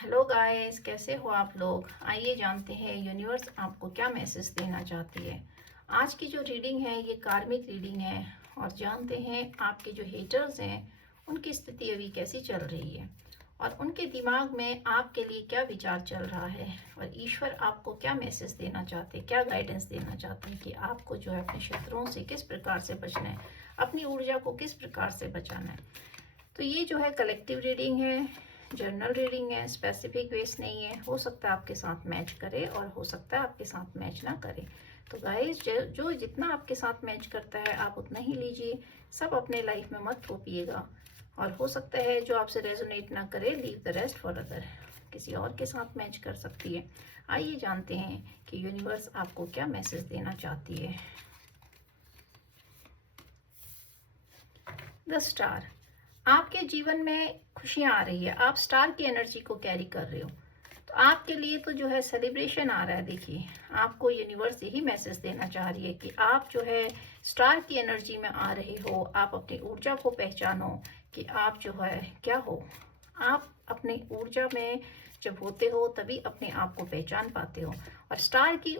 Hello guys, कैसे हो आप लोग। आइए जानते हैं यूनिवर्स आपको क्या मैसेज देना चाहती है। आज की जो रीडिंग है ये कार्मिक रीडिंग है और जानते हैं आपके जो हेटर्स हैं उनकी स्थिति अभी कैसी चल रही है और उनके दिमाग में आपके लिए क्या विचार चल रहा है और ईश्वर आपको क्या मैसेज देना चाहते हैं, क्या गाइडेंस देना चाहते हैं कि आपको जो है अपने शत्रुओं से किस प्रकार से बचना है, अपनी ऊर्जा को किस प्रकार से बचाना है। तो ये जो है कलेक्टिव रीडिंग है, जर्नल रीडिंग है, स्पेसिफिक बेस नहीं है। हो सकता है आपके साथ मैच करे और हो सकता है आपके साथ मैच ना करे। तो गाइस जो जितना आपके साथ मैच करता है आप उतना ही लीजिए, सब अपने लाइफ में मत थोपिएगा। और हो सकता है जो आपसे रेजोनेट ना करे, leave the rest for other, किसी और के साथ मैच कर सकती है। आइए जानते हैं कि यूनिवर्स आपको क्या मैसेज देना चाहती है। द स्टार, आपके जीवन में खुशियां आ रही है, आप स्टार की एनर्जी को कैरी कर रहे हो। तो आपके लिए तो जो है सेलिब्रेशन आ रहा है। देखिए, आपको यूनिवर्स यही मैसेज देना चाह रही है कि आप जो है स्टार की एनर्जी में आ रहे हो। आप अपनी ऊर्जा को पहचानो कि आप जो है क्या हो। आप अपनी ऊर्जा में जब होते हो तभी अपने आप को पहचान पाते हो। और स्टार की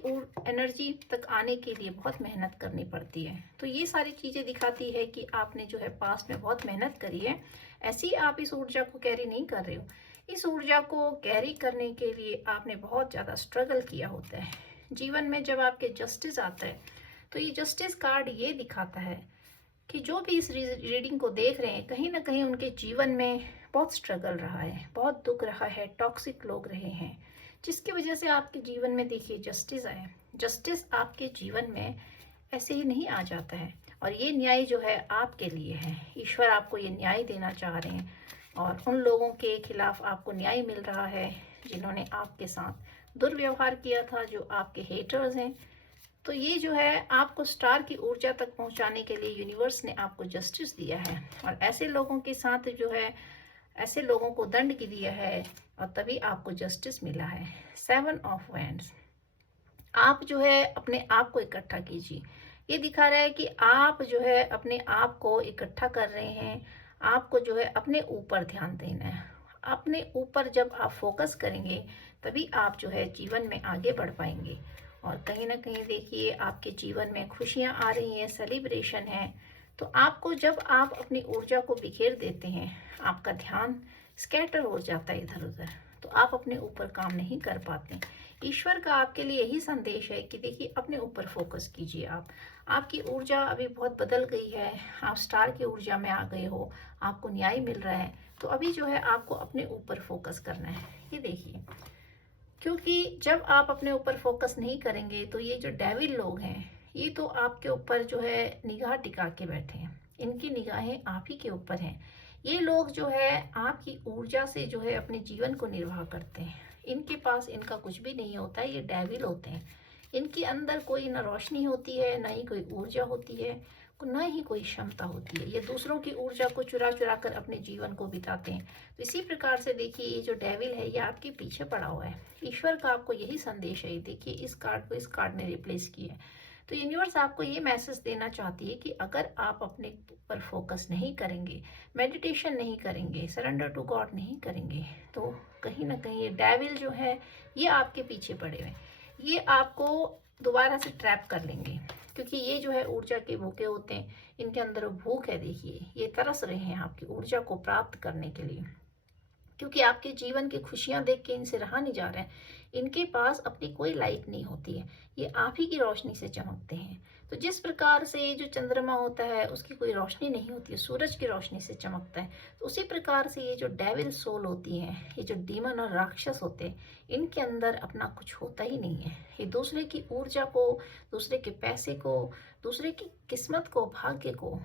एनर्जी तक आने के लिए बहुत मेहनत करनी पड़ती है। तो ये सारी चीज़ें दिखाती है कि आपने जो है पास्ट में बहुत मेहनत करी है। ऐसे ही आप इस ऊर्जा को कैरी नहीं कर रहे हो। इस ऊर्जा को कैरी करने के लिए आपने बहुत ज़्यादा स्ट्रगल किया होता है। जीवन में जब आपके जस्टिस आता है तो ये जस्टिस कार्ड ये दिखाता है कि जो भी इस रीडिंग को देख रहे हैं कहीं ना कहीं उनके जीवन में बहुत स्ट्रगल रहा है, बहुत दुख रहा है, टॉक्सिक लोग रहे हैं, जिसकी वजह से आपके जीवन में देखिए जस्टिस आए। जस्टिस आपके जीवन में ऐसे ही नहीं आ जाता है और ये न्याय जो है आपके लिए है। ईश्वर आपको ये न्याय देना चाह रहे हैं और उन लोगों के खिलाफ आपको न्याय मिल रहा है जिन्होंने आपके साथ दुर्व्यवहार किया था, जो आपके हेटर्स हैं। तो ये जो है आपको स्टार की ऊर्जा तक पहुंचाने के लिए यूनिवर्स ने आपको जस्टिस दिया है और ऐसे लोगों के साथ जो है ऐसे लोगों को दंड की दिया है और तभी आपको जस्टिस मिला है। 7 ऑफ वैंड्स, आप जो है अपने आप को इकट्ठा कीजिए। ये दिखा रहा है कि आप जो है अपने आप को इकट्ठा कर रहे हैं। आपको जो है अपने ऊपर ध्यान देना है। अपने ऊपर जब आप फोकस करेंगे तभी आप जो है जीवन में आगे बढ़ पाएंगे। और कहीं ना कहीं देखिए आपके जीवन में खुशियां आ रही हैं, सेलिब्रेशन है। तो आपको जब आप अपनी ऊर्जा को बिखेर देते हैं, आपका ध्यान स्कैटर हो जाता है इधर उधर, तो आप अपने ऊपर काम नहीं कर पाते। ईश्वर का आपके लिए यही संदेश है कि देखिए अपने ऊपर फोकस कीजिए। आप आपकी ऊर्जा अभी बहुत बदल गई है, आप स्टार की ऊर्जा में आ गए हो, आपको न्याय मिल रहा है। तो अभी जो है आपको अपने ऊपर फोकस करना है। ये देखिए, क्योंकि जब आप अपने ऊपर फोकस नहीं करेंगे तो ये जो डेविल लोग हैं ये तो आपके ऊपर जो है निगाह टिका के बैठे हैं। इनकी निगाहें आप ही के ऊपर हैं। ये लोग जो है आपकी ऊर्जा से जो है अपने जीवन को निर्वाह करते हैं। इनके पास इनका कुछ भी नहीं होता है, ये डेविल होते हैं। इनके अंदर कोई ना रोशनी होती है, ना ही कोई ऊर्जा होती है, ना ही कोई क्षमता होती है। ये दूसरों की ऊर्जा को चुरा चुरा कर अपने जीवन को बिताते हैं। तो इसी प्रकार से देखिए ये जो डेविल है ये आपके पीछे पड़ा हुआ है। ईश्वर का आपको यही संदेश है। देखिए इस कार्ड को इस कार्ड ने रिप्लेस किया है। तो यूनिवर्स आपको ये मैसेज देना चाहती है कि अगर आप अपने पर फोकस नहीं करेंगे, मेडिटेशन नहीं करेंगे, सरेंडर टू गॉड नहीं करेंगे, तो कहीं ना कहीं ये डेविल जो है ये आपके पीछे पड़े हुए, ये आपको दोबारा से ट्रैप कर लेंगे। क्योंकि ये जो है ऊर्जा के भूखे होते हैं, इनके अंदर भूख है। देखिए ये तरस रहे हैं आपकी ऊर्जा को प्राप्त करने के लिए, क्योंकि आपके जीवन की खुशियां देख के इनसे रहा नहीं जा रहा है। इनके पास अपनी कोई लाइट नहीं होती है, ये आप ही की रोशनी से चमकते हैं। तो जिस प्रकार से ये जो चंद्रमा होता है उसकी कोई रोशनी नहीं होती है, सूरज की रोशनी से चमकता है। तो उसी प्रकार से ये जो डेविल सोल होती हैं, ये जो डीमन और राक्षस होते हैं, इनके अंदर अपना कुछ होता ही नहीं है। ये दूसरे की ऊर्जा को, दूसरे के पैसे को, दूसरे की किस्मत को, भाग्य को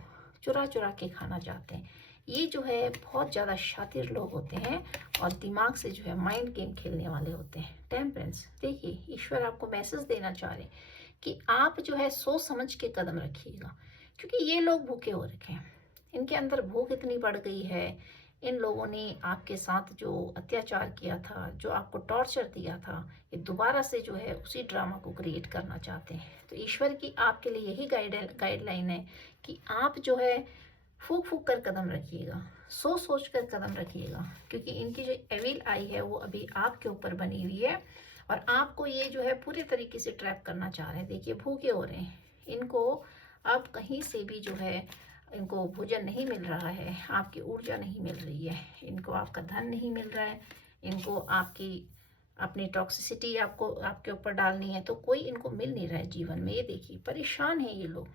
चुरा चुरा के खाना चाहते हैं। ये जो है बहुत ज़्यादा शातिर लोग होते हैं और दिमाग से जो है माइंड गेम खेलने वाले होते हैं। टेम्परेंस, देखिए ईश्वर आपको मैसेज देना चाह रहे हैं कि आप जो है सोच समझ के कदम रखिएगा, क्योंकि ये लोग भूखे हो रखे हैं। इनके अंदर भूख इतनी बढ़ गई है। इन लोगों ने आपके साथ जो अत्याचार किया था, जो आपको टॉर्चर दिया था, ये दोबारा से जो है उसी ड्रामा को क्रिएट करना चाहते हैं। तो ईश्वर की आपके लिए यही गाइडलाइन है कि आप जो है फूक फूक कर कदम रखिएगा, सोच सोच कर कदम रखिएगा, क्योंकि इनकी जो एविल आई है वो अभी आपके ऊपर बनी हुई है और आपको ये जो है पूरे तरीके से ट्रैप करना चाह रहे हैं। देखिए भूखे हो रहे हैं, इनको अब कहीं से भी जो है इनको भोजन नहीं मिल रहा है, आपकी ऊर्जा नहीं मिल रही है, इनको आपका धन नहीं मिल रहा है, इनको आपकी अपनी टॉक्सिसिटी आपको आपके ऊपर डालनी है, तो कोई इनको मिल नहीं रहा है जीवन में। ये देखिए परेशान है ये लोग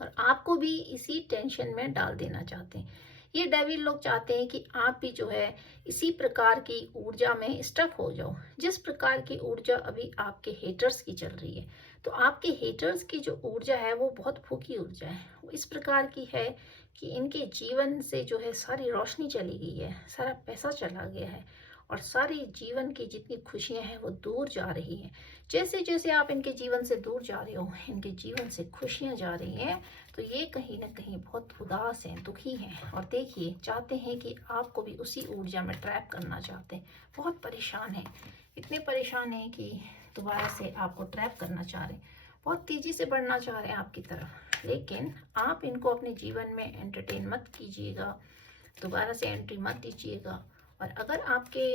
और आपको भी इसी टेंशन में डाल देना चाहते हैं। ये डेविल लोग चाहते हैं कि आप भी जो है इसी प्रकार की ऊर्जा में स्टक हो जाओ, जिस प्रकार की ऊर्जा अभी आपके हेटर्स की चल रही है। तो आपके हेटर्स की जो ऊर्जा है वो बहुत फूकी ऊर्जा है, वो इस प्रकार की है कि इनके जीवन से जो है सारी रोशनी चली गई है, सारा पैसा चला गया है और सारी जीवन की जितनी खुशियां हैं वो दूर जा रही हैं। जैसे जैसे आप इनके जीवन से दूर जा रहे हो, इनके जीवन से खुशियां जा रही हैं, तो ये कहीं ना कहीं बहुत उदास हैं, दुखी हैं और देखिए चाहते हैं कि आपको भी उसी ऊर्जा में ट्रैप करना चाहते हैं। बहुत परेशान हैं, इतने परेशान हैं कि दोबारा से आपको ट्रैप करना चाह रहे हैं, बहुत तेजी से बढ़ना चाह रहे हैं आपकी तरफ। लेकिन आप इनको अपने जीवन में एंटरटेन मत कीजिएगा, दोबारा से एंट्री मत दीजिएगा। और अगर आपके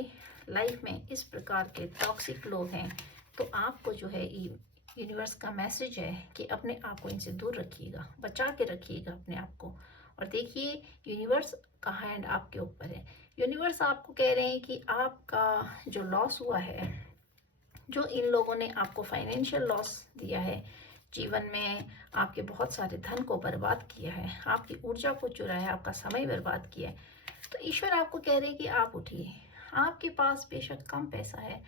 लाइफ में इस प्रकार के टॉक्सिक लोग हैं तो आपको जो है यूनिवर्स का मैसेज है कि अपने आप को इनसे दूर रखिएगा, बचा के रखिएगा अपने आप को। और देखिए यूनिवर्स का हैंड आपके ऊपर है, यूनिवर्स आपको कह रहे हैं कि आपका जो लॉस हुआ है, जो इन लोगों ने आपको फाइनेंशियल लॉस दिया है, जीवन में आपके बहुत सारे धन को बर्बाद किया है, आपकी ऊर्जा को चुराया है, आपका समय बर्बाद किया है, तो ईश्वर आपको कह रहे हैं कि आप उठिए। आपके पास बेशक कम पैसा है,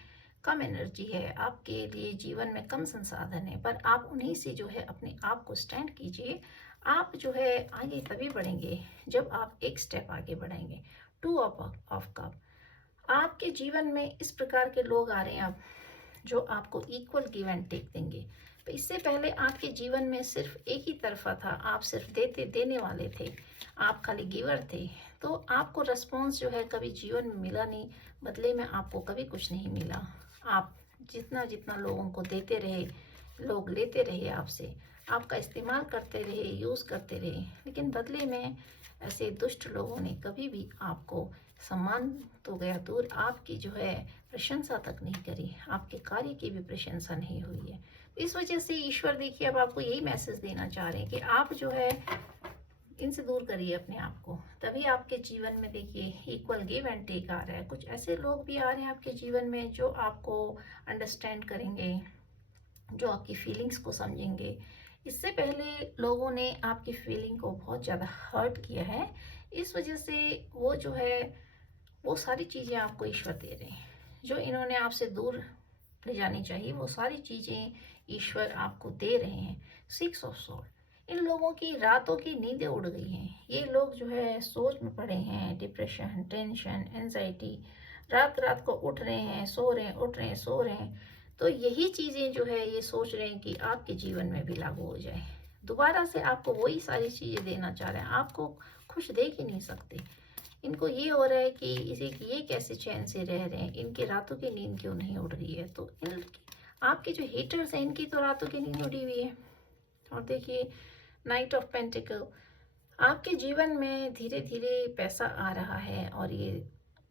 कम एनर्जी है, आपके लिए जीवन में कम संसाधन है, पर आप उन्हीं से जो है अपने आप को स्टैंड कीजिए। आप जो है आगे तभी बढ़ेंगे जब आप एक स्टेप आगे बढ़ेंगे। टू ऑफ कप, आपके जीवन में इस प्रकार के लोग आ रहे हैं अब जो आपको इक्वल गिव एंड टेक देंगे। तो इससे पहले आपके जीवन में सिर्फ एक ही तरफा था, आप सिर्फ देने वाले थे, आप खाली गिवर थे, तो आपको रिस्पॉन्स जो है कभी जीवन में मिला नहीं, बदले में आपको कभी कुछ नहीं मिला। आप जितना जितना लोगों को देते रहे, लोग लेते रहे आपसे, आपका इस्तेमाल करते रहे, यूज़ करते रहे, लेकिन बदले में ऐसे दुष्ट लोगों ने कभी भी आपको सम्मान तो गया दूर, आपकी जो है प्रशंसा तक नहीं करी, आपके कार्य की भी प्रशंसा नहीं हुई है। इस वजह से ईश्वर देखिए अब आपको यही मैसेज देना चाह रहे हैं कि आप जो है इनसे दूर करिए अपने आप को, तभी आपके जीवन में देखिए इक्वल गिव एंड टेक आ रहा है। कुछ ऐसे लोग भी आ रहे हैं आपके जीवन में जो आपको अंडरस्टैंड करेंगे, जो आपकी फीलिंग्स को समझेंगे। इससे पहले लोगों ने आपकी फीलिंग को बहुत ज़्यादा हर्ट किया है, इस वजह से वो जो है वो सारी चीज़ें आपको ईश्वर दे रहे हैं, जो इन्होंने आपसे दूर ले जानी चाहिए वो सारी चीज़ें ईश्वर आपको दे रहे हैं। 6 ऑफ सॉर्ड, इन लोगों की रातों की नींदें उड़ गई हैं, ये लोग जो है सोच में पड़े हैं, डिप्रेशन, टेंशन, एंजाइटी, रात रात को उठ रहे हैं, सो रहे हैं, उठ रहे हैं, सो रहे हैं। तो यही चीज़ें जो है ये सोच रहे हैं कि आपके जीवन में भी लागू हो जाए, दोबारा से आपको वही सारी चीज़ें देना चाह रहे हैं, आपको खुश देख ही नहीं सकते। इनको ये हो रहा है कि इसे ये कैसे चैन से रह रहे हैं, इनकी रातों की नींद क्यों नहीं उड़ रही है। तो इन आपके जो हेटर्स हैं इनकी तो रातों की नींद उड़ी हुई है। और देखिए नाइट ऑफ पेंटिकल, आपके जीवन में धीरे धीरे पैसा आ रहा है और ये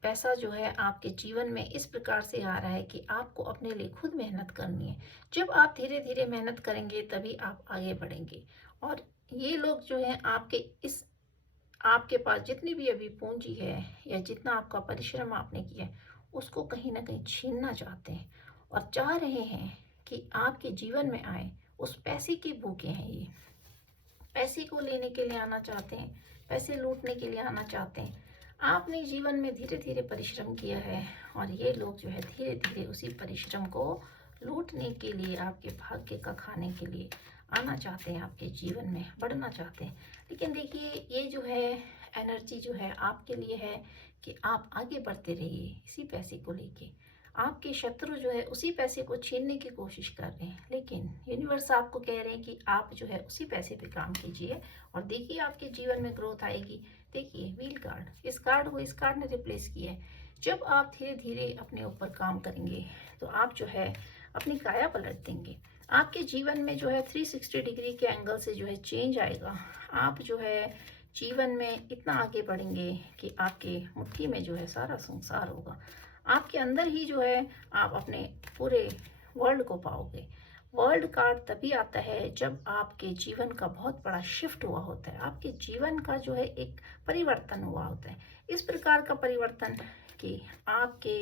पैसा जो है आपके जीवन में इस प्रकार से आ रहा है कि आपको अपने लिए खुद मेहनत करनी है। जब आप धीरे धीरे मेहनत करेंगे तभी आप आगे बढ़ेंगे। और ये लोग जो हैं आपके पास जितनी भी अभी पूंजी है या जितना आपका परिश्रम आपने किया है उसको कहीं ना कहीं छीनना चाहते हैं और चाह रहे हैं कि आपके जीवन में आए। उस पैसे की भूखे हैं ये, पैसे को लेने के लिए आना चाहते हैं, पैसे लूटने के लिए आना चाहते हैं। आपने जीवन में धीरे धीरे परिश्रम किया है और ये लोग जो है धीरे धीरे उसी परिश्रम को लूटने के लिए, आपके भाग्य का खाने के लिए आना चाहते हैं, आपके जीवन में बढ़ना चाहते हैं। लेकिन देखिए ये जो है एनर्जी जो है आपके लिए है कि आप आगे बढ़ते रहिए इसी पैसे को लेके। आपके शत्रु जो है उसी पैसे को छीनने की कोशिश कर रहे हैं, लेकिन यूनिवर्स आपको कह रहे हैं कि आप जो है उसी पैसे पे काम कीजिए और देखिए आपके जीवन में ग्रोथ आएगी। देखिए व्हील कार्ड, इस कार्ड को इस कार्ड ने रिप्लेस किया है। जब आप धीरे धीरे अपने ऊपर काम करेंगे तो आप जो है अपनी काया पलट देंगे। आपके जीवन में जो है 360 डिग्री के एंगल से जो है चेंज आएगा। आप जो है जीवन में इतना आगे बढ़ेंगे कि आपके मुट्ठी में जो है सारा संसार होगा। आपके अंदर ही जो है आप अपने पूरे वर्ल्ड को पाओगे। वर्ल्ड कार्ड तभी आता है जब आपके जीवन का बहुत बड़ा शिफ्ट हुआ होता है, आपके जीवन का जो है एक परिवर्तन हुआ होता है। इस प्रकार का परिवर्तन कि आपके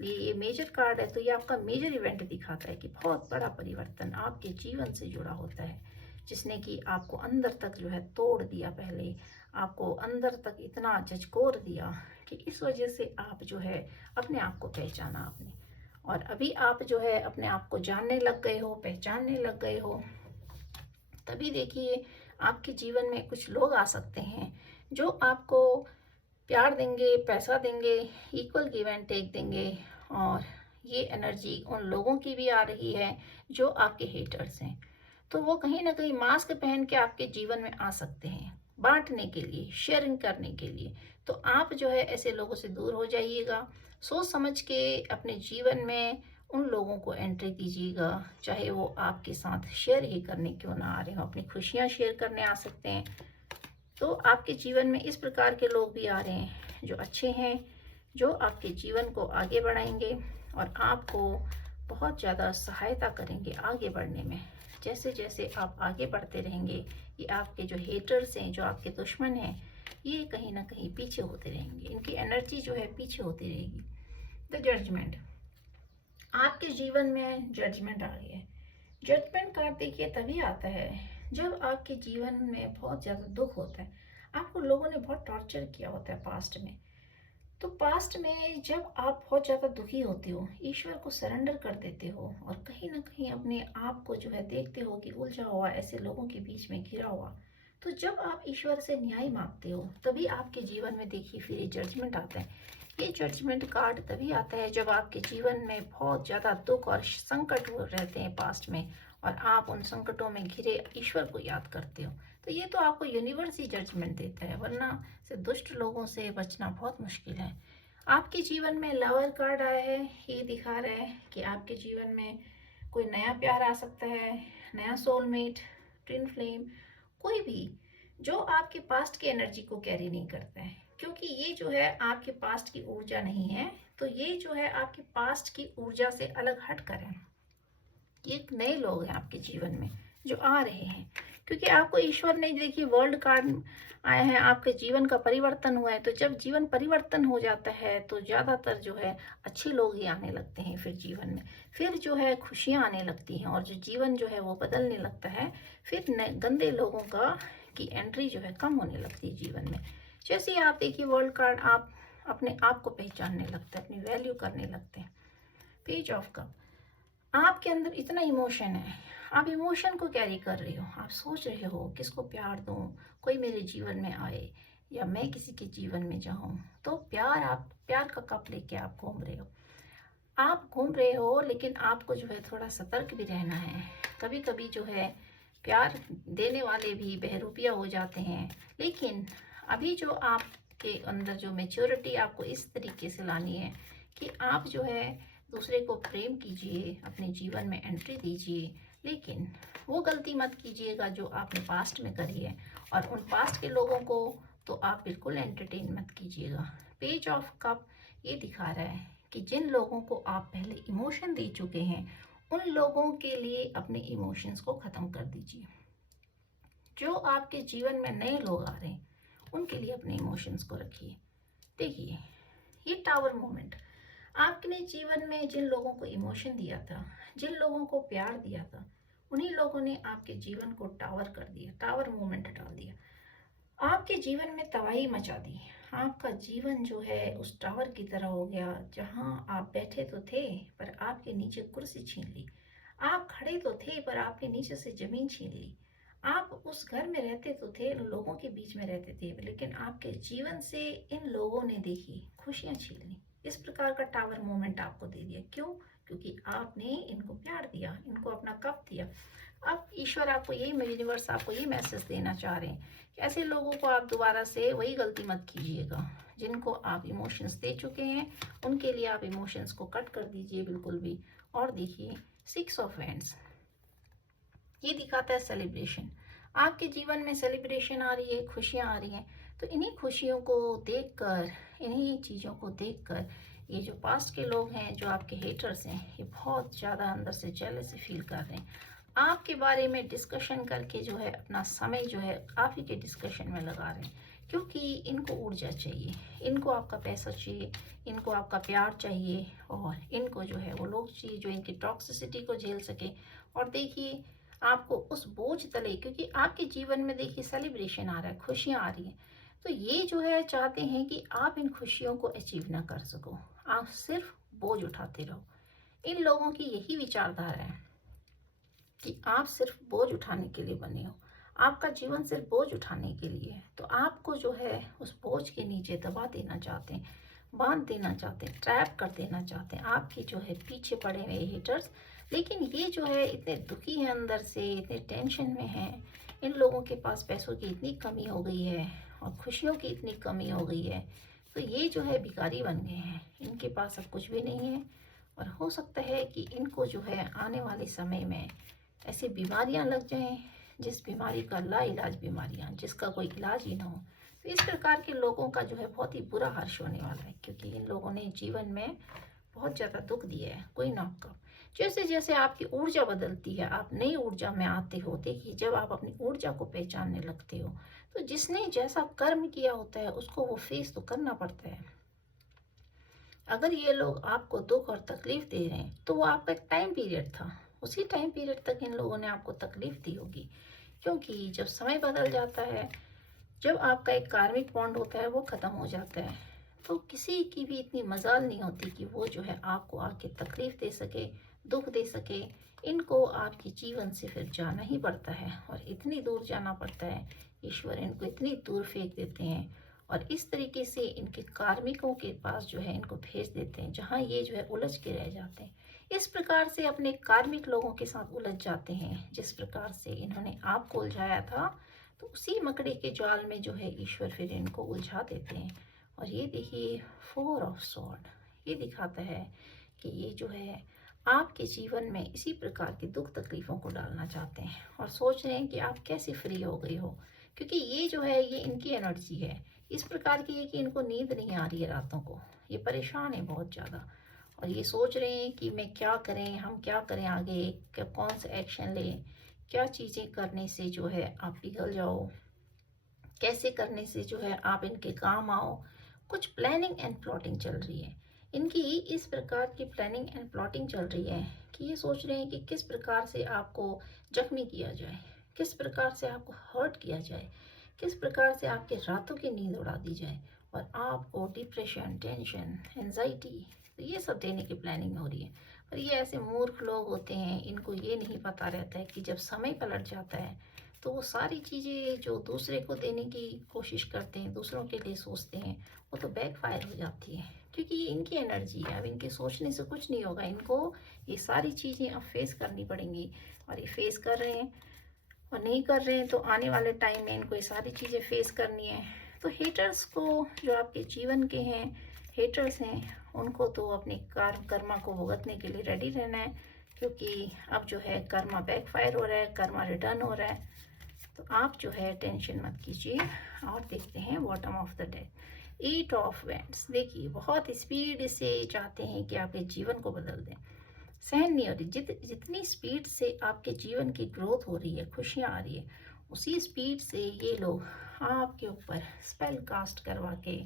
लिए ये मेजर कार्ड है, तो ये आपका मेजर इवेंट दिखाता है कि बहुत बड़ा परिवर्तन आपके जीवन से जुड़ा होता है, जिसने कि आपको अंदर तक जो है तोड़ दिया। पहले आपको अंदर तक इतना झकझोर दिया कि इस वजह से आप जो है अपने आप को पहचाना आपने, और अभी आप जो है अपने आप को जानने लग गए हो, पहचानने लग गए हो। तभी देखिए आपके जीवन में कुछ लोग आ सकते हैं जो आपको प्यार देंगे, पैसा देंगे, इक्वल गिव एंड टेक देंगे। और ये एनर्जी उन लोगों की भी आ रही है जो आपके हेटर्स हैं। तो वो कहीं ना कहीं मास्क पहन के आपके जीवन में आ सकते हैं, बांटने के लिए, शेयरिंग करने के लिए। तो आप जो है ऐसे लोगों से दूर हो जाइएगा। सोच समझ के अपने जीवन में उन लोगों को एंट्री दीजिएगा, चाहे वो आपके साथ शेयर ही करने क्यों ना आ रहे हो, अपनी खुशियाँ शेयर करने आ सकते हैं। तो आपके जीवन में इस प्रकार के लोग भी आ रहे हैं जो अच्छे हैं, जो आपके जीवन को आगे बढ़ाएंगे और आपको बहुत ज़्यादा सहायता करेंगे आगे बढ़ने में। जैसे जैसे आप आगे बढ़ते रहेंगे, ये आपके जो हेटर्स हैं, जो आपके दुश्मन हैं, ये कहीं ना कहीं पीछे होते रहेंगे, इनकी एनर्जी जो है पीछे होती रहेगी। द जजमेंट, आपके जीवन में जजमेंट आ गया है। जजमेंट कार्ड देखिए तभी आता है जब आपके जीवन में बहुत ज़्यादा दुख होता है, आपको लोगों ने बहुत टॉर्चर किया होता है पास्ट में। तो पास्ट में जब आप बहुत ज़्यादा दुखी होते हो, ईश्वर को सरेंडर कर देते हो और कहीं ना कहीं अपने आप को जो है देखते हो कि उलझा हुआ ऐसे लोगों के बीच में घिरा हुआ, तो जब आप ईश्वर से न्याय मांगते हो तभी आपके जीवन में देखिए फिर ये जजमेंट आता है। ये जजमेंट कार्ड तभी आता है जब आपके जीवन में बहुत ज़्यादा दुख और संकट हो रहते हैं पास्ट में, और आप उन संकटों में घिरे ईश्वर को याद करते हो। तो ये तो आपको यूनिवर्स ही जजमेंट देता है, वरना से दुष्ट लोगों से बचना बहुत मुश्किल है। आपके जीवन में लवर कार्ड आया है, ये दिखा रहा है कि आपके जीवन में कोई नया प्यार आ सकता है, नया सोलमेट, ट्विन फ्लेम, कोई भी जो आपके पास्ट की एनर्जी को कैरी नहीं करता है, क्योंकि ये जो है आपके पास्ट की ऊर्जा नहीं है। तो ये जो है आपके पास्ट की ऊर्जा से अलग हट कर है। ये नए लोग हैं आपके जीवन में जो आ रहे हैं, क्योंकि आपको ईश्वर ने देखिए वर्ल्ड कार्ड आए हैं, आपके जीवन का परिवर्तन हुआ है। तो जब जीवन परिवर्तन हो जाता है तो ज़्यादातर जो है अच्छे लोग ही आने लगते हैं फिर जीवन में, फिर जो है खुशियाँ आने लगती हैं और जो जीवन जो है वो बदलने लगता है। फिर गंदे लोगों का की एंट्री जो है कम होने लगती है जीवन में। जैसे ही आप देखिए वर्ल्ड कार्ड, आप अपने आप को पहचानने लगते हैं, अपनी वैल्यू करने लगते हैं। पेज ऑफ कप, आपके अंदर इतना इमोशन है, आप इमोशन को कैरी कर रहे हो, आप सोच रहे हो किसको प्यार दूं, कोई मेरे जीवन में आए या मैं किसी के जीवन में जाऊं। तो प्यार, आप प्यार का कप लेके आप घूम रहे हो, आप घूम रहे हो, लेकिन आपको जो है थोड़ा सतर्क भी रहना है। कभी कभी जो है प्यार देने वाले भी बहरूपिया हो जाते हैं, लेकिन अभी जो आपके अंदर जो मेच्योरिटी आपको इस तरीके से लानी है कि आप जो है दूसरे को प्रेम कीजिए, अपने जीवन में एंट्री दीजिए, लेकिन वो गलती मत कीजिएगा जो आपने पास्ट में करी है। और उन पास्ट के लोगों को तो आप बिल्कुल एंटरटेन मत कीजिएगा। पेज ऑफ कप ये दिखा रहा है कि जिन लोगों को आप पहले इमोशन दे चुके हैं, उन लोगों के लिए अपने इमोशंस को ख़त्म कर दीजिए। जो आपके जीवन में नए लोग आ रहे हैं उनके लिए अपने इमोशंस को रखिए। देखिए ये टावर मोमेंट, आपने जीवन में जिन लोगों को इमोशन दिया था, जिन लोगों को प्यार दिया था, उन्हीं लोगों ने आपके जीवन को टावर कर दिया, टावर मोमेंट डाल दिया, आपके जीवन में तबाही मचा दी। आपका जीवन जो है उस टावर की तरह हो गया, जहां आप बैठे तो थे पर आपके नीचे कुर्सी छीन ली, आप खड़े तो थे पर आपके नीचे से जमीन छीन ली, आप उस घर में रहते तो थे, लोगों के बीच में रहते थे, लेकिन आपके जीवन से इन लोगों ने देखी खुशियां छीन ली। इस प्रकार का टावर मोमेंट आपको दे दिया। क्यों? क्योंकि आपने इनको प्यार दिया, इनको अपना कप दिया। अब ईश्वर आपको यही, यूनिवर्स आपको ये मैसेज देना चाह रहे हैं कि ऐसे लोगों को आप दोबारा से वही गलती मत कीजिएगा। जिनको आप इमोशंस दे चुके हैं उनके लिए आप इमोशंस को कट कर दीजिए बिल्कुल भी। और देखिए 6 ऑफ हैंड्स ये दिखाता है सेलिब्रेशन। आपके जीवन में सेलिब्रेशन आ रही है, खुशियाँ आ रही हैं। तो इन्हीं खुशियों को देखकर, इन्हीं चीज़ों को देखकर ये जो पास्ट के लोग हैं, जो आपके हेटर्स हैं, ये बहुत ज़्यादा अंदर से जेलसी फील कर रहे हैं। आपके बारे में डिस्कशन करके जो है अपना समय जो है आप ही के डिस्कशन में लगा रहे हैं, क्योंकि इनको ऊर्जा चाहिए, इनको आपका पैसा चाहिए, इनको आपका प्यार चाहिए, और इनको जो है वो लोग चाहिए जो इनकी टॉक्सिसिटी को झेल सके। और देखिए, आपको उस बोझ तले, क्योंकि आपके जीवन में देखिए सेलिब्रेशन आ रहा है, खुशियाँ आ रही हैं, तो ये जो है चाहते हैं कि आप इन खुशियों को अचीव ना कर सको, आप सिर्फ बोझ उठाते रहो। इन लोगों की यही विचारधारा है कि आप सिर्फ बोझ उठाने के लिए बने हो, आपका जीवन सिर्फ बोझ उठाने के लिए है। तो आपको जो है उस बोझ के नीचे दबा देना चाहते हैं, बांध देना चाहते हैं, ट्रैप कर देना चाहते हैं आपके जो है पीछे पड़े हुए हेटर्स। लेकिन ये जो है इतने दुखी हैं अंदर से, इतने टेंशन में हैं। इन लोगों के पास पैसों की इतनी कमी हो गई है और खुशियों की इतनी कमी हो गई है, तो ये जो है भिखारी बन गए हैं, इनके पास अब कुछ भी नहीं है। और हो सकता है कि इनको जो है आने वाले समय में ऐसी बीमारियां लग जाएं, जिस बीमारी का लाइलाज बीमारियां, जिसका कोई इलाज ही ना हो। तो इस प्रकार के लोगों का जो है बहुत ही बुरा हर्ष होने वाला है, क्योंकि इन लोगों ने जीवन में बहुत ज़्यादा दुख दिया है, कोई ना कब। जैसे जैसे आपकी ऊर्जा बदलती है, आप नई ऊर्जा में आते हो, देखिए जब आप अपनी ऊर्जा को पहचानने लगते हो, तो जिसने जैसा कर्म किया होता है उसको वो फेस तो करना पड़ता है। अगर ये लोग आपको दुख और तकलीफ दे रहे हैं, तो वो आपका एक टाइम पीरियड था, उसी टाइम पीरियड तक इन लोगों ने आपको तकलीफ दी होगी। क्योंकि जब समय बदल जाता है, जब आपका एक कार्मिक बॉन्ड होता है वो ख़त्म हो जाता है, तो किसी की भी इतनी मजाल नहीं होती कि वो जो है आपको आके तकलीफ दे सके, दुख दे सके। इनको आपके जीवन से फिर जाना ही पड़ता है, और इतनी दूर जाना पड़ता है, ईश्वर इनको इतनी दूर फेंक देते हैं, और इस तरीके से इनके कार्मिकों के पास जो है इनको भेज देते हैं, जहाँ ये जो है उलझ के रह जाते हैं। इस प्रकार से अपने कार्मिक लोगों के साथ उलझ जाते हैं, जिस प्रकार से इन्होंने आपको उलझाया था, तो उसी मकड़े के जाल में जो है ईश्वर फिर इनको उलझा देते हैं। और ये देखिए, 4 ऑफ सॉर्ड, ये दिखाता है कि ये जो है आपके जीवन में इसी प्रकार की दुख तकलीफों को डालना चाहते हैं, और सोच रहे हैं कि आप कैसे फ्री हो गई हो, क्योंकि ये जो है ये इनकी एनर्जी है, इस प्रकार की है कि इनको नींद नहीं आ रही है रातों को, ये परेशान है बहुत ज़्यादा। और ये सोच रहे हैं कि मैं क्या करें, हम क्या करें आगे, क्या कौन सा एक्शन लें, क्या चीज़ें करने से जो है आप पिघल जाओ, कैसे करने से जो है आप इनके काम आओ। कुछ प्लानिंग एंड प्लॉटिंग चल रही है इनकी, इस प्रकार की प्लानिंग एंड प्लॉटिंग चल रही है कि ये सोच रहे हैं कि किस प्रकार से आपको जख्मी किया जाए, किस प्रकार से आपको हर्ट किया जाए, किस प्रकार से आपके रातों की नींद उड़ा दी जाए, और आपको डिप्रेशन, टेंशन, एंजाइटी, तो ये सब देने की प्लानिंग हो रही है। और ये ऐसे मूर्ख लोग होते हैं, इनको ये नहीं पता रहता है कि जब समय पलट जाता है, तो वो सारी चीज़ें जो दूसरे को देने की कोशिश करते हैं, दूसरों के लिए सोचते हैं, वो तो बैकफायर हो जाती है, क्योंकि ये इनकी एनर्जी है। अब इनके सोचने से कुछ नहीं होगा, इनको ये सारी चीज़ें अब फेस करनी पड़ेंगी, और ये फेस कर रहे हैं। और नहीं कर रहे हैं तो आने वाले टाइम में इनको ये सारी चीज़ें फेस करनी है। तो हेटर्स को, जो आपके जीवन के हैं हेटर्स हैं, उनको तो अपने कर्मा को भुगतने के लिए रेडी रहना है, क्योंकि अब जो है कर्मा बैकफायर हो रहा है, कर्मा रिटर्न हो रहा है। तो आप जो है टेंशन मत कीजिए। और देखते हैं bottom of the deck, 8 of wands. देखिए बहुत स्पीड से चाहते हैं कि आपके जीवन को बदल दें, सहन नहीं हो रही। जितनी स्पीड से आपके जीवन की ग्रोथ हो रही है, खुशियाँ आ रही है, उसी स्पीड से ये लोग आपके ऊपर स्पेल कास्ट करवा के,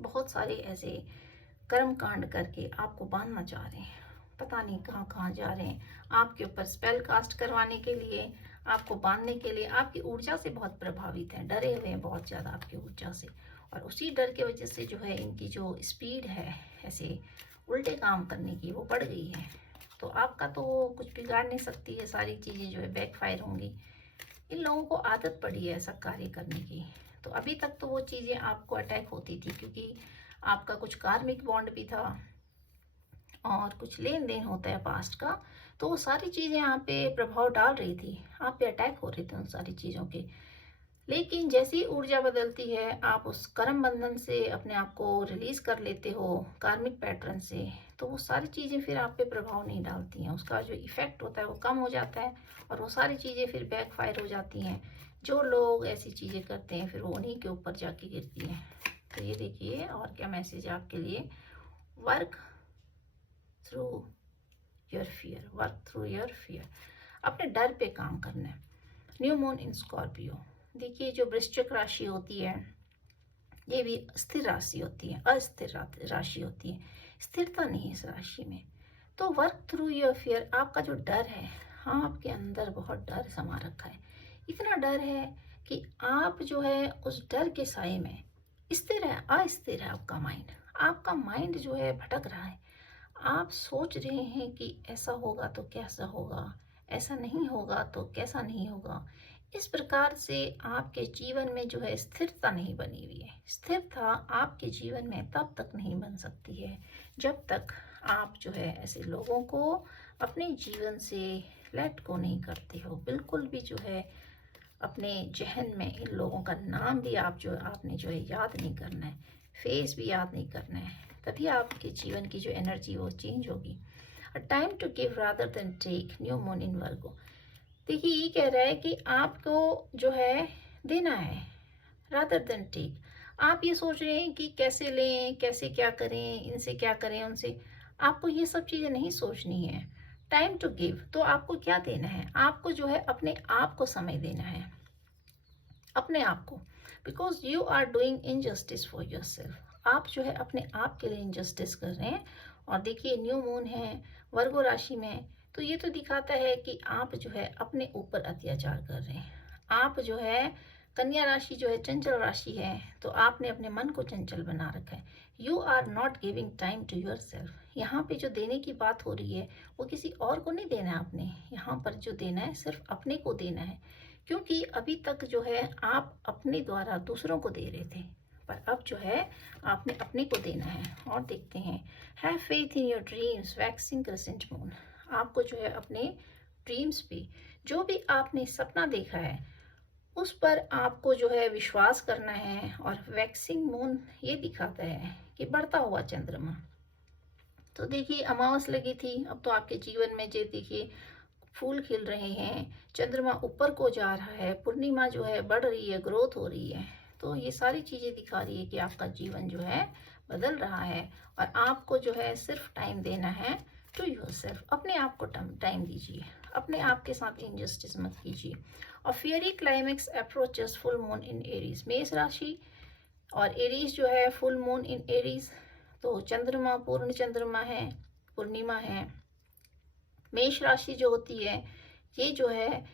बहुत सारे ऐसे कर्म कांड करके आपको बांधना चाह रहे हैं। पता नहीं कहाँ कहाँ जा रहे हैं आपके ऊपर स्पेल कास्ट करवाने के लिए, आपको बांधने के लिए। आपकी ऊर्जा से बहुत प्रभावित हैं, डरे हुए हैं बहुत ज़्यादा आपकी ऊर्जा से, और उसी डर की वजह से जो है इनकी जो स्पीड है ऐसे उल्टे काम करने की, वो बढ़ गई है। तो आपका तो कुछ बिगाड़ नहीं सकती है, सारी चीज़ें जो है बैकफायर होंगी। इन लोगों को आदत पड़ी है ऐसा कार्य करने की। तो अभी तक तो वो चीज़ें आपको अटैक होती थी, क्योंकि आपका कुछ कार्मिक बॉन्ड भी था और कुछ लेन देन होता है पास्ट का, तो वो सारी चीज़ें आप पे प्रभाव डाल रही थी, आप पे अटैक हो रहे थे उन सारी चीज़ों के। लेकिन जैसी ऊर्जा बदलती है, आप उस कर्म बंधन से अपने आप को रिलीज कर लेते हो, कार्मिक पैटर्न से, तो वो सारी चीज़ें फिर आप पे प्रभाव नहीं डालती हैं। उसका जो इफेक्ट होता है वो कम हो जाता है और वो सारी चीज़ें फिर बैकफायर हो जाती हैं। जो लोग ऐसी चीज़ें करते हैं फिर वो उन्हीं के ऊपर जाके गिरती हैं। तो ये देखिए और क्या मैसेज आपके लिए। Work through your fear, work through your fear. अपने डर पे काम करना है। न्यू मून इन स्कॉर्पियो। देखिए जो वृश्चिक राशि होती है ये भी स्थिर राशि होती है, अस्थिर राशि होती है, स्थिरता नहीं है इस राशि में। तो वर्क थ्रू योर फियर, आपका जो डर है, हाँ आपके अंदर बहुत डर समा रखा है। इतना डर है कि आप जो है उस डर के साए में स्थिर है, अस्थिर है आपका माइंड। आपका माइंड जो है भटक रहा है। आप सोच रहे हैं कि ऐसा होगा तो कैसा होगा, ऐसा नहीं होगा तो कैसा नहीं होगा। इस प्रकार से आपके जीवन में जो है स्थिरता नहीं बनी हुई है। स्थिरता आपके जीवन में तब तक नहीं बन सकती है जब तक आप जो है ऐसे लोगों को अपने जीवन से लेट को नहीं करते हो। बिल्कुल भी जो है अपने जहन में इन लोगों का नाम भी आपने जो है याद नहीं करना है, फेस भी याद नहीं करना है। तभी आपके जीवन की जो एनर्जी वो चेंज होगी। A time to give rather than take, new moon in Virgo. देखिए ये कह रहा है कि आपको जो है देना है रादर देन टेक। आप ये सोच रहे हैं कि कैसे लें, कैसे क्या करें, इनसे क्या करें, उनसे। आपको ये सब चीज़ें नहीं सोचनी है। टाइम टू गिव, तो आपको क्या देना है? आपको जो है अपने आप को समय देना है, अपने आप को। Because you are doing injustice for yourself. आप जो है अपने आप के लिए इनजस्टिस कर रहे हैं। और देखिए न्यू मून है वर्गो राशि में, तो ये तो दिखाता है कि आप जो है अपने ऊपर अत्याचार कर रहे हैं। आप जो है कन्या राशि जो है चंचल राशि है, तो आपने अपने मन को चंचल बना रखा है। You are not giving time to yourself. यहाँ पे जो देने की बात हो रही है वो किसी और को नहीं देना है आपने। यहाँ पर जो देना है सिर्फ अपने को देना है। क्योंकि अभी तक जो है आप अपने द्वारा दूसरों को दे रहे थे, पर अब जो है आपने अपने को देना है। और देखते हैं, have faith in your dreams, waxing crescent moon. आपको जो है अपने ड्रीम्स पे, जो भी आपने सपना देखा है उस पर आपको जो है विश्वास करना है। और वैक्सिंग मून ये दिखाता है कि बढ़ता हुआ चंद्रमा। तो देखिए अमावस लगी थी, अब तो आपके जीवन में जो देखिए फूल खिल रहे हैं, चंद्रमा ऊपर को जा रहा है, पूर्णिमा जो है बढ़ रही है, ग्रोथ हो रही है। तो ये सारी चीज़ें दिखा रही है कि आपका जीवन जो है बदल रहा है। और आपको जो है सिर्फ टाइम देना है टू योरसेल्फ। अपने आप को टाइम दीजिए, अपने आप के साथ इनजस्टिस मत कीजिए। और fiery climax approaches full moon in Aries, मेष राशि और एरीज जो है फुल मून इन एरीज। तो चंद्रमा पूर्ण चंद्रमा है, पूर्णिमा है। मेष राशि जो होती है ये जो है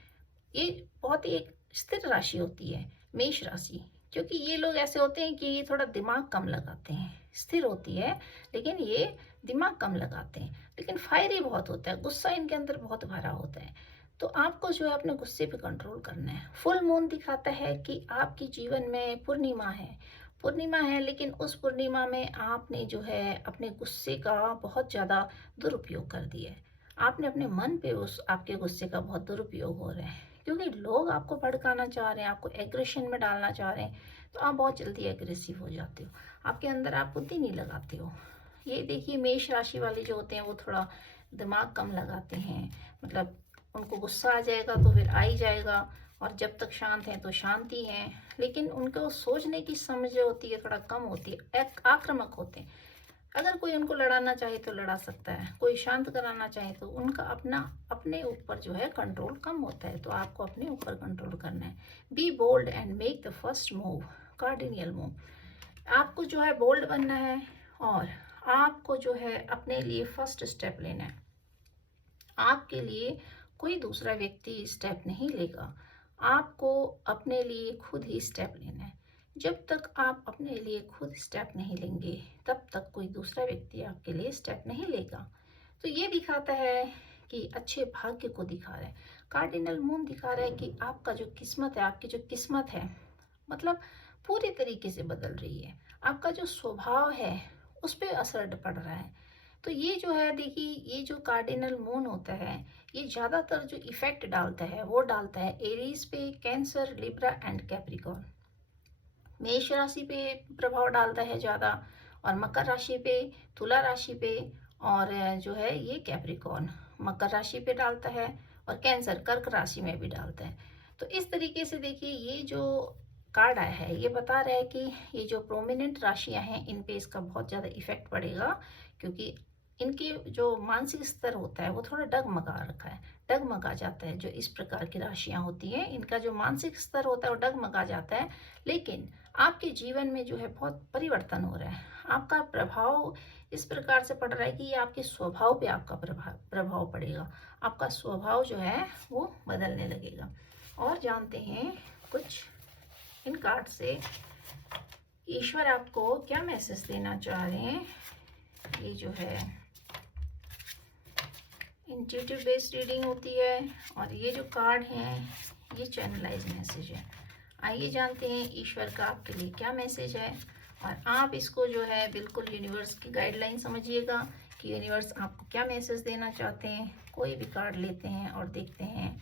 ये बहुत ही एक स्थिर राशि होती है मेष राशि। क्योंकि ये लोग ऐसे होते हैं कि ये थोड़ा दिमाग कम लगाते हैं। स्थिर होती है लेकिन ये दिमाग कम लगाते हैं, लेकिन फायरी बहुत होता है, गुस्सा इनके अंदर बहुत भरा होता है। तो आपको जो है अपने गुस्से पे कंट्रोल करना है। फुल मून दिखाता है कि आपके जीवन में पूर्णिमा है, पूर्णिमा है, लेकिन उस पूर्णिमा में आपने जो है अपने गुस्से का बहुत ज़्यादा दुरुपयोग कर दिया है। आपने अपने मन पे उस आपके गुस्से का बहुत दुरुपयोग हो रहा है। क्योंकि लोग आपको भड़काना चाह रहे हैं, आपको एग्रेशन में डालना चाह रहे हैं, तो आप बहुत जल्दी एग्रेसिव हो जाते हो। आपके अंदर आप बुद्धि नहीं लगाते हो। ये देखिए मेष राशि वाले जो होते हैं वो थोड़ा दिमाग कम लगाते हैं। मतलब उनको गुस्सा आ जाएगा तो फिर आ ही जाएगा, और जब तक शांत हैं तो शांति है। लेकिन उनको सोचने की समझ जो होती है थोड़ा कम होती है, आक्रामक होते हैं। अगर कोई उनको लड़ाना चाहे तो लड़ा सकता है, कोई शांत कराना चाहे तो उनका अपने ऊपर जो है कंट्रोल कम होता है। तो आपको अपने ऊपर कंट्रोल करना है। Be bold and make the first move, cardinal move. आपको जो है बोल्ड बनना है और आपको जो है अपने लिए फर्स्ट स्टेप लेना है। आपके लिए कोई दूसरा व्यक्ति स्टेप नहीं लेगा, आपको अपने लिए खुद ही स्टेप लेना है। जब तक आप अपने लिए खुद स्टेप नहीं लेंगे तब तक कोई दूसरा व्यक्ति आपके लिए स्टेप नहीं लेगा। तो ये दिखाता है कि अच्छे भाग्य को दिखा रहा है। कार्डिनल मून दिखा रहा है कि आपका जो किस्मत है, आपकी जो किस्मत है मतलब पूरी तरीके से बदल रही है। आपका जो स्वभाव है उस पर असर पड़ रहा है। तो ये जो है देखिए, ये जो कार्डिनल मून होता है, ये ज़्यादातर जो इफेक्ट डालता है वो डालता है एरीज पे, कैंसर, लिब्रा एंड कैप्रिकॉर्न। मेष राशि पे प्रभाव डालता है ज़्यादा, और मकर राशि पे, तुला राशि पे, और जो है ये कैप्रिकॉर्न मकर राशि पे डालता है, और कैंसर कर्क राशि में भी डालता है। तो इस तरीके से देखिए, ये जो कार्ड आया है ये बता रहा है कि ये जो प्रोमिनेंट राशियां हैं इन पे इसका बहुत ज़्यादा इफेक्ट पड़ेगा, क्योंकि इनके जो मानसिक स्तर होता है वो थोड़ा डगमगा रखा है, डगमगा जाता है। जो इस प्रकार की राशियां होती हैं इनका जो मानसिक स्तर होता है वो डगमगा जाता है। लेकिन आपके जीवन में जो है बहुत परिवर्तन हो रहा है, आपका प्रभाव इस प्रकार से पड़ रहा है कि ये आपके स्वभाव पे आपका प्रभाव पड़ेगा, आपका स्वभाव जो है वो बदलने लगेगा। और जानते हैं कुछ इन कार्ड से ईश्वर आपको क्या मैसेज देना चाह रहे हैं। ये जो है इंट्यूटिव बेस्ड रीडिंग होती है, और ये जो कार्ड हैं ये चैनलाइज मैसेज है। आइए जानते हैं ईश्वर का आपके लिए क्या मैसेज है, और आप इसको जो है बिल्कुल यूनिवर्स की गाइडलाइन समझिएगा कि यूनिवर्स आपको क्या मैसेज देना चाहते हैं। कोई भी कार्ड लेते हैं और देखते हैं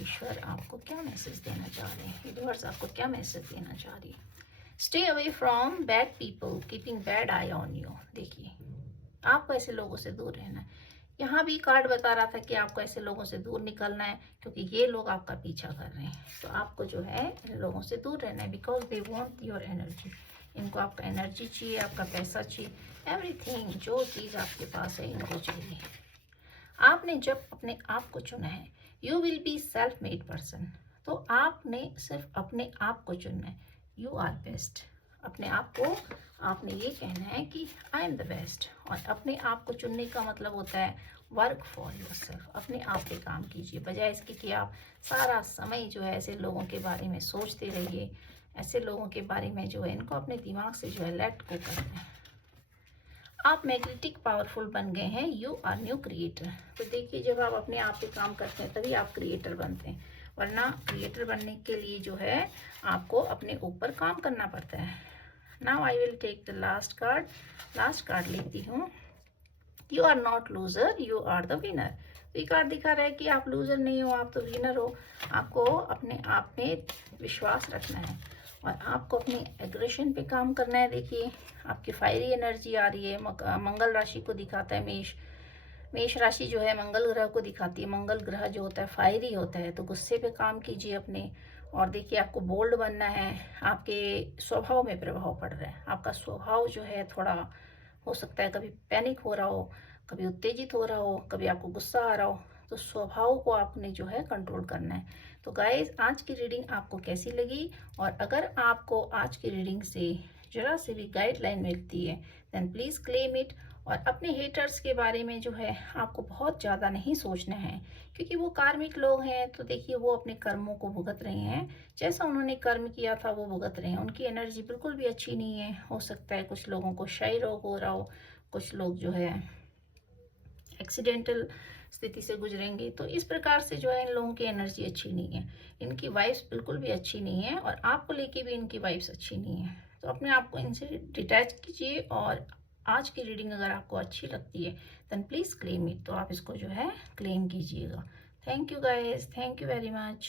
ईश्वर आपको क्या मैसेज देना चाह रहे हैं, यूनिवर्स आपको क्या मैसेज देना चाह रही है। Stay away from bad people keeping bad I on you. देखिए, आपको ऐसे लोगों से दूर रहना है। यहाँ भी कार्ड बता रहा था कि आपको ऐसे लोगों से दूर निकलना है, क्योंकि ये लोग आपका पीछा कर रहे हैं। तो आपको जो है इन लोगों से दूर रहना है, because they want your energy. इनको आपका एनर्जी चाहिए, आपका पैसा चाहिए, एवरीथिंग जो चीज़ आपके पास है इनको चाहिए। आपने जब अपने आप को चुना है, you will be self made person. तो आपने सिर्फ अपने आप को चुनना है, यू आर बेस्ट। अपने आप को आपने ये कहना है कि आई एम द बेस्ट। और अपने आप को चुनने का मतलब होता है वर्क फॉर योरसेल्फ। अपने आप पे काम कीजिए, बजाय इसके कि आप सारा समय जो है ऐसे लोगों के बारे में सोचते रहिए। ऐसे लोगों के बारे में जो है इनको अपने दिमाग से जो है लेट गो कर दें। आप मैग्नेटिक पावरफुल बन गए हैं, यू आर न्यू क्रिएटर। तो देखिए, जब आप अपने आप पे काम करते हैं तभी आप क्रिएटर बनते हैं, वरना क्रिएटर बनने के लिए जो है आपको अपने ऊपर काम करना पड़ता है। Now I will take the last card. Last card लेती हूँ। You are not loser, you are the winner. ये कार्ड दिखा रहा है कि आप लूजर नहीं हो, आप तो विनर हो। आपको अपने आप में विश्वास रखना है, और आपको अपनी एग्रेशन पे काम करना है। देखिए, आपकी फायरी एनर्जी आ रही है। मंगल राशि को दिखाता है मेष। मेष राशि जो है मंगल ग्रह को दिखाती है। मंगल ग्रह जो होता है फायरी होता है, तो गुस्से पे काम कीजिए अपने। और देखिए, आपको बोल्ड बनना है। आपके स्वभाव में प्रभाव पड़ रहा है। आपका स्वभाव जो है थोड़ा हो सकता है कभी पैनिक हो रहा हो, कभी उत्तेजित हो रहा हो, कभी आपको गुस्सा आ रहा हो। तो स्वभाव को आपने जो है कंट्रोल करना है। तो गाइस, आज की रीडिंग आपको कैसी लगी? और अगर आपको आज की रीडिंग से जरा से भी गाइडलाइन मिलती है देन प्लीज़ क्लेम इट। और अपने हेटर्स के बारे में जो है आपको बहुत ज़्यादा नहीं सोचना है, क्योंकि वो कार्मिक लोग हैं। तो देखिए, वो अपने कर्मों को भुगत रहे हैं, जैसा उन्होंने कर्म किया था वो भुगत रहे हैं। उनकी एनर्जी बिल्कुल भी अच्छी नहीं है। हो सकता है कुछ लोगों को क्षय रोग हो रहा हो, कुछ लोग जो है एक्सीडेंटल स्थिति से गुजरेंगे। तो इस प्रकार से जो है इन लोगों की एनर्जी अच्छी नहीं है, इनकी वाइफ्स बिल्कुल भी अच्छी नहीं है, और आपको लेके भी इनकी वाइफ्स अच्छी नहीं है। तो अपने आप को इनसे डिटैच कीजिए। और आज की रीडिंग अगर आपको अच्छी लगती है देन प्लीज़ क्लेम इट। तो आप इसको जो है क्लेम कीजिएगा। Thank you guys, thank you very much.